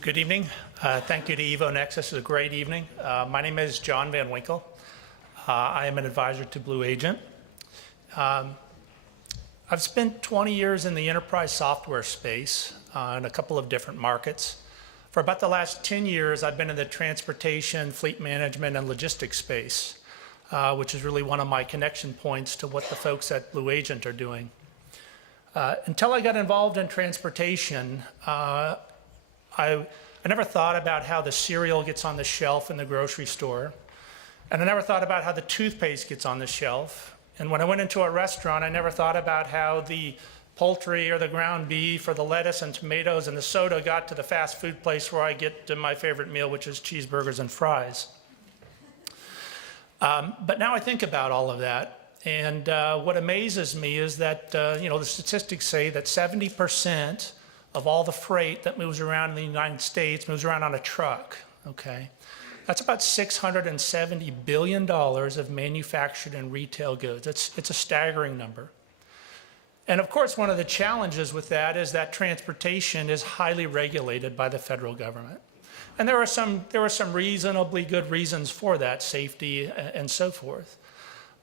Good evening. Thank you to Evo Next. This is a great evening. My name is John Van Winkle. I am an advisor to Bluagent. I've spent 20 years in the enterprise software space in a couple of different markets. For about the last 10 years, I've been in the transportation, fleet management, and logistics space, which is really one of my connection points to what the folks at Bluagent are doing. Until I got involved in transportation, I never thought about how the cereal gets on the shelf in the grocery store. And I never thought about how the toothpaste gets on the shelf. And when I went into a restaurant, I never thought about how the poultry or the ground beef or the lettuce and tomatoes and the soda got to the fast food place where I get to my favorite meal, which is cheeseburgers and fries. But now I think about all of that. And what amazes me is that, the statistics say that 70% of all the freight that moves around in the United States moves around on a truck, okay? That's about $670 billion of manufactured and retail goods. It's a staggering number. And of course, one of the challenges with that is that transportation is highly regulated by the federal government. And there were some reasonably good reasons for that, safety and so forth.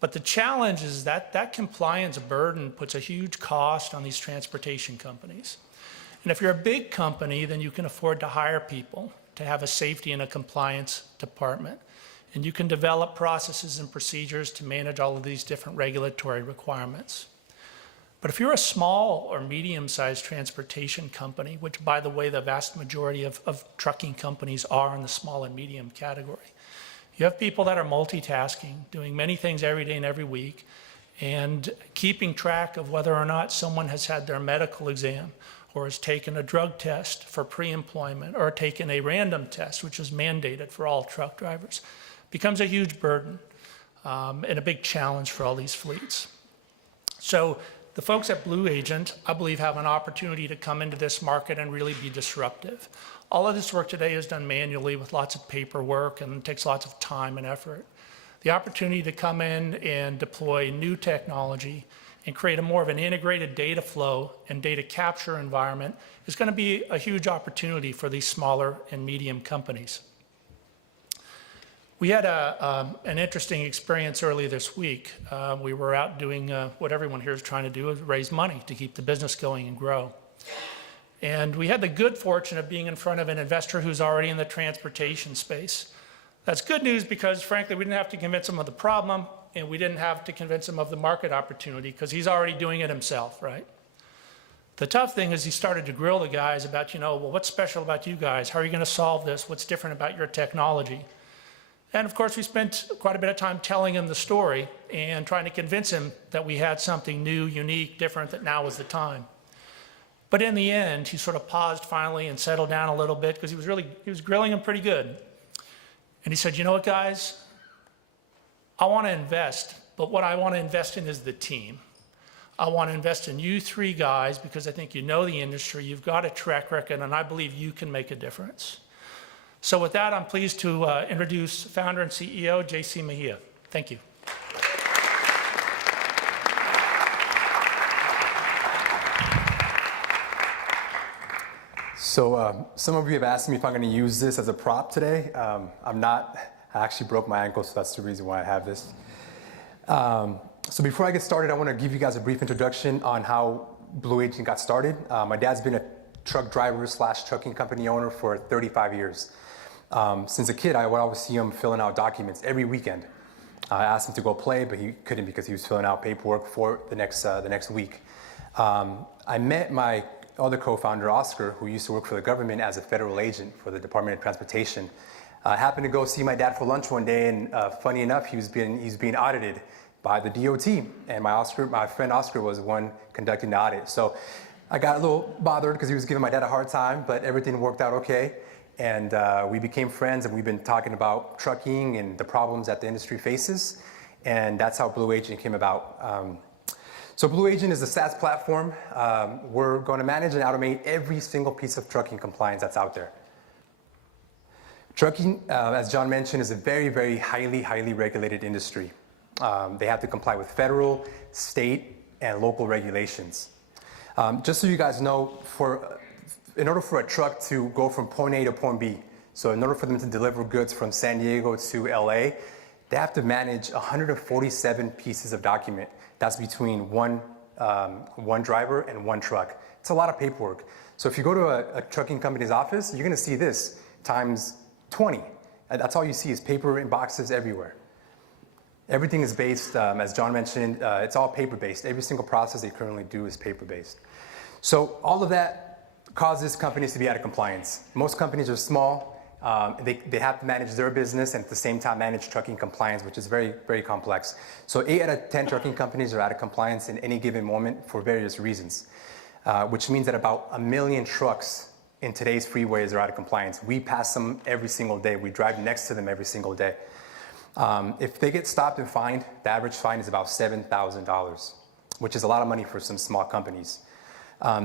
But the challenge is that compliance burden puts a huge cost on these transportation companies. And if you're a big company, then you can afford to hire people to have a safety and a compliance department. And you can develop processes and procedures to manage all of these different regulatory requirements. But if you're a small or medium-sized transportation company, which by the way, the vast majority of trucking companies are in the small and medium category, you have people that are multitasking, doing many things every day and every week, and keeping track of whether or not someone has had their medical exam or has taken a drug test for pre-employment, or taken a random test, which is mandated for all truck drivers, becomes a huge burden and a big challenge for all these fleets. So the folks at Bluagent, I believe, have an opportunity to come into this market and really be disruptive. All of this work today is done manually with lots of paperwork and takes lots of time and effort. The opportunity to come in and deploy new technology and create a more of an integrated data flow and data capture environment is going to be a huge opportunity for these smaller and medium companies. We had an interesting experience earlier this week. We were out doing what everyone here is trying to do, is raise money to keep the business going and grow. And we had the good fortune of being in front of an investor who's already in the transportation space. That's good news because, frankly, we didn't have to convince him of the problem, and we didn't have to convince him of the market opportunity because he's already doing it himself, right? The tough thing is he started to grill the guys about, well, what's special about you guys? How are you going to solve this? What's different about your technology? And of course, we spent quite a bit of time telling him the story and trying to convince him that we had something new, unique, different, that now was the time. But in the end, he sort of paused finally and settled down a little bit because he was grilling him pretty good. And he said, you know what, guys? I want to invest, but what I want to invest in is the team. I want to invest in you three guys because I think you know the industry, you've got a track record, and I believe you can make a difference. So with that, I'm pleased to introduce founder and CEO, J.C. Mejia. Thank you. So some of you have asked me if I'm going to use this as a prop today. I'm not. I actually broke my ankle, so that's the reason why I have this. So before I get started, I want to give you guys a brief introduction on how Bluagent got started. My dad's been a truck driver / trucking company owner for 35 years. Since a kid, I would always see him filling out documents every weekend. I asked him to go play, but he couldn't because he was filling out paperwork for the next week. I met my other co-founder, Oscar, who used to work for the government as a federal agent for the Department of Transportation. I happened to go see my dad for lunch one day, and funny enough, he's being audited by the DOT, and my friend Oscar was the one conducting the audit. So I got a little bothered because he was giving my dad a hard time, but everything worked out okay. And we became friends, and we've been talking about trucking and the problems that the industry faces, and that's how Bluagent came about. So Bluagent is a SaaS platform. We're going to manage and automate every single piece of trucking compliance that's out there. Trucking, as John mentioned, is a very, very highly regulated industry. They have to comply with federal, state, and local regulations. Just so you guys know, in order for a truck to go from point A to point B, so in order for them to deliver goods from San Diego to LA, they have to manage 147 pieces of document. That's between one driver and one truck. It's a lot of paperwork. So if you go to a trucking company's office, you're gonna see this times 20. And that's all you see is paper in boxes everywhere. Everything is based, as John mentioned, it's all paper-based. Every single process they currently do is paper-based. So all of that causes companies to be out of compliance. Most companies are small. They have to manage their business and at the same time manage trucking compliance, which is very, very complex. So 8 out of 10 trucking companies are out of compliance in any given moment for various reasons, which means that about 1 million trucks in today's freeways are out of compliance. We pass them every single day. We drive next to them every single day. If they get stopped and fined, the average fine is about $7,000, which is a lot of money for some small companies.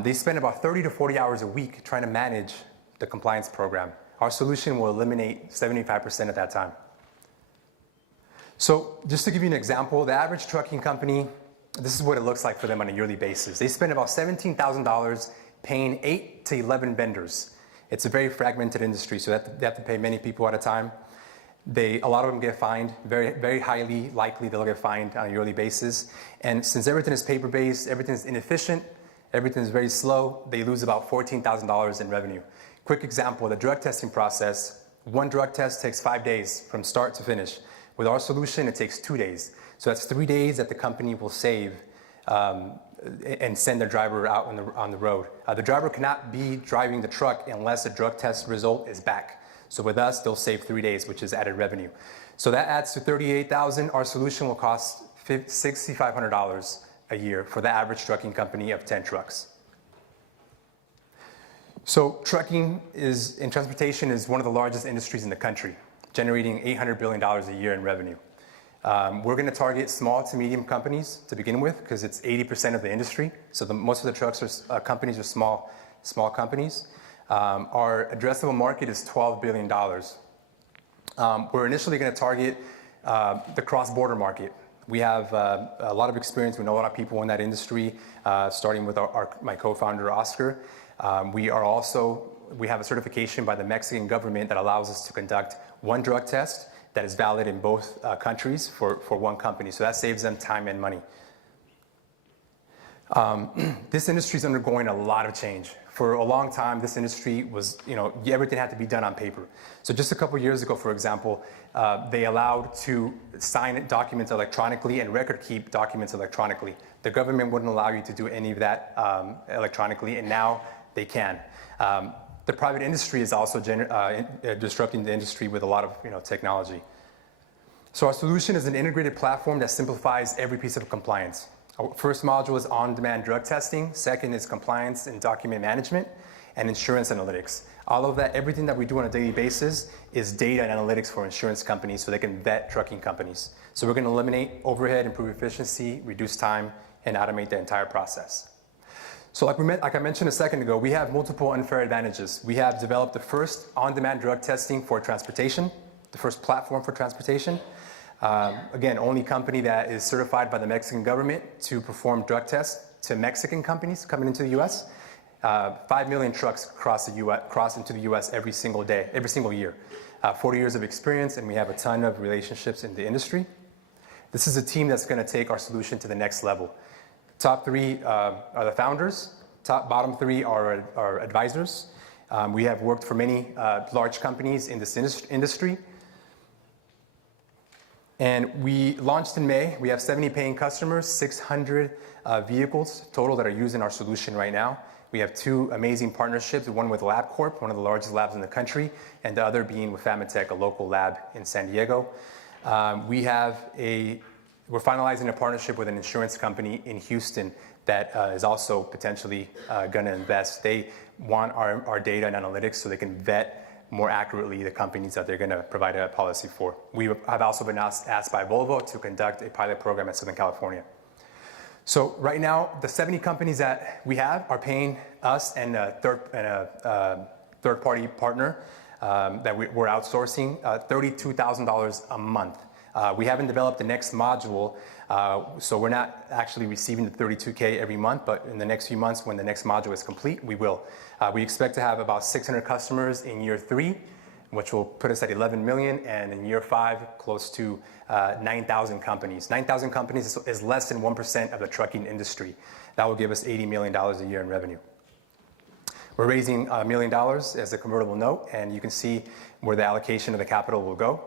They spend about 30 to 40 hours a week trying to manage the compliance program. Our solution will eliminate 75% of that time. So just to give you an example, the average trucking company, this is what it looks like for them on a yearly basis. They spend about $17,000 paying 8 to 11 vendors. It's a very fragmented industry, so they have to pay many people at a time. A lot of them get fined, very, very highly likely they'll get fined on a yearly basis. And since everything is paper-based, everything is inefficient, everything is very slow, they lose about $14,000 in revenue. Quick example, the drug testing process, one drug test takes 5 days from start to finish. With our solution, it takes 2 days. So that's 3 days that the company will save and send their driver out on the road. The driver cannot be driving the truck unless the drug test result is back. So with us, they'll save 3 days, which is added revenue. So that adds to $38,000. Our solution will cost $6,500 a year for the average trucking company of 10 trucks. So trucking in transportation is one of the largest industries in the country, generating $800 billion a year in revenue. We're going to target small to medium companies to begin with because it's 80% of the industry. So most of the companies are small companies. Our addressable market is $12 billion. We're initially going to target the cross-border market. We have a lot of experience. We know a lot of people in that industry, starting with my co-founder, Oscar. We have a certification by the Mexican government that allows us to conduct one drug test that is valid in both countries for one company. So that saves them time and money. This industry is undergoing a lot of change. For a long time, this industry was, everything had to be done on paper. So just a couple years ago, for example, they allowed to sign documents electronically and record keep documents electronically. The government wouldn't allow you to do any of that electronically, and now they can. The private industry is also disrupting the industry with a lot of technology. So our solution is an integrated platform that simplifies every piece of compliance. Our first module is on-demand drug testing. Second is compliance and document management and insurance analytics. All of that, everything that we do on a daily basis is data and analytics for insurance companies so they can vet trucking companies. So we're going to eliminate overhead, improve efficiency, reduce time, and automate the entire process. So like I mentioned a second ago, we have multiple unfair advantages. We have developed the first on-demand drug testing for transportation, the first platform for transportation. Again, only company that is certified by the Mexican government to perform drug tests to Mexican companies coming into the U.S. 5 million trucks cross into the U.S. every single year. 40 years of experience, and we have a ton of relationships in the industry. This is a team that's going to take our solution to the next level. Top 3 are the founders. Bottom 3 are our advisors. We have worked for many large companies in this industry. And we launched in May. We have 70 paying customers, 600 vehicles total that are using our solution right now. We have 2 amazing partnerships, one with LabCorp, one of the largest labs in the country, and the other being with Famitech, a local lab in San Diego. We're finalizing a partnership with an insurance company in Houston that is also potentially going to invest. They want our data and analytics so they can vet more accurately the companies that they're going to provide a policy for. We have also been asked by Volvo to conduct a pilot program in Southern California. So right now, the 70 companies that we have are paying us and a third-party partner that we're outsourcing $32,000 a month We haven't developed the next module, so we're not actually receiving the 32K every month, but in the next few months when the next module is complete, we will. We expect to have about 600 customers in year 3, which will put us at 11 million, and in year 5, close to 9,000 companies. 9,000 companies is less than 1% of the trucking industry. That will give us $80 million a year in revenue. We're raising $1 million as a convertible note, and you can see where the allocation of the capital will go.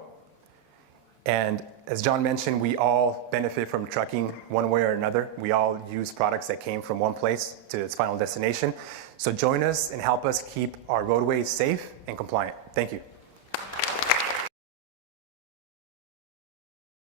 And as John mentioned, we all benefit from trucking one way or another. We all use products that came from one place to its final destination. So join us and help us keep our roadways safe and compliant. Thank you.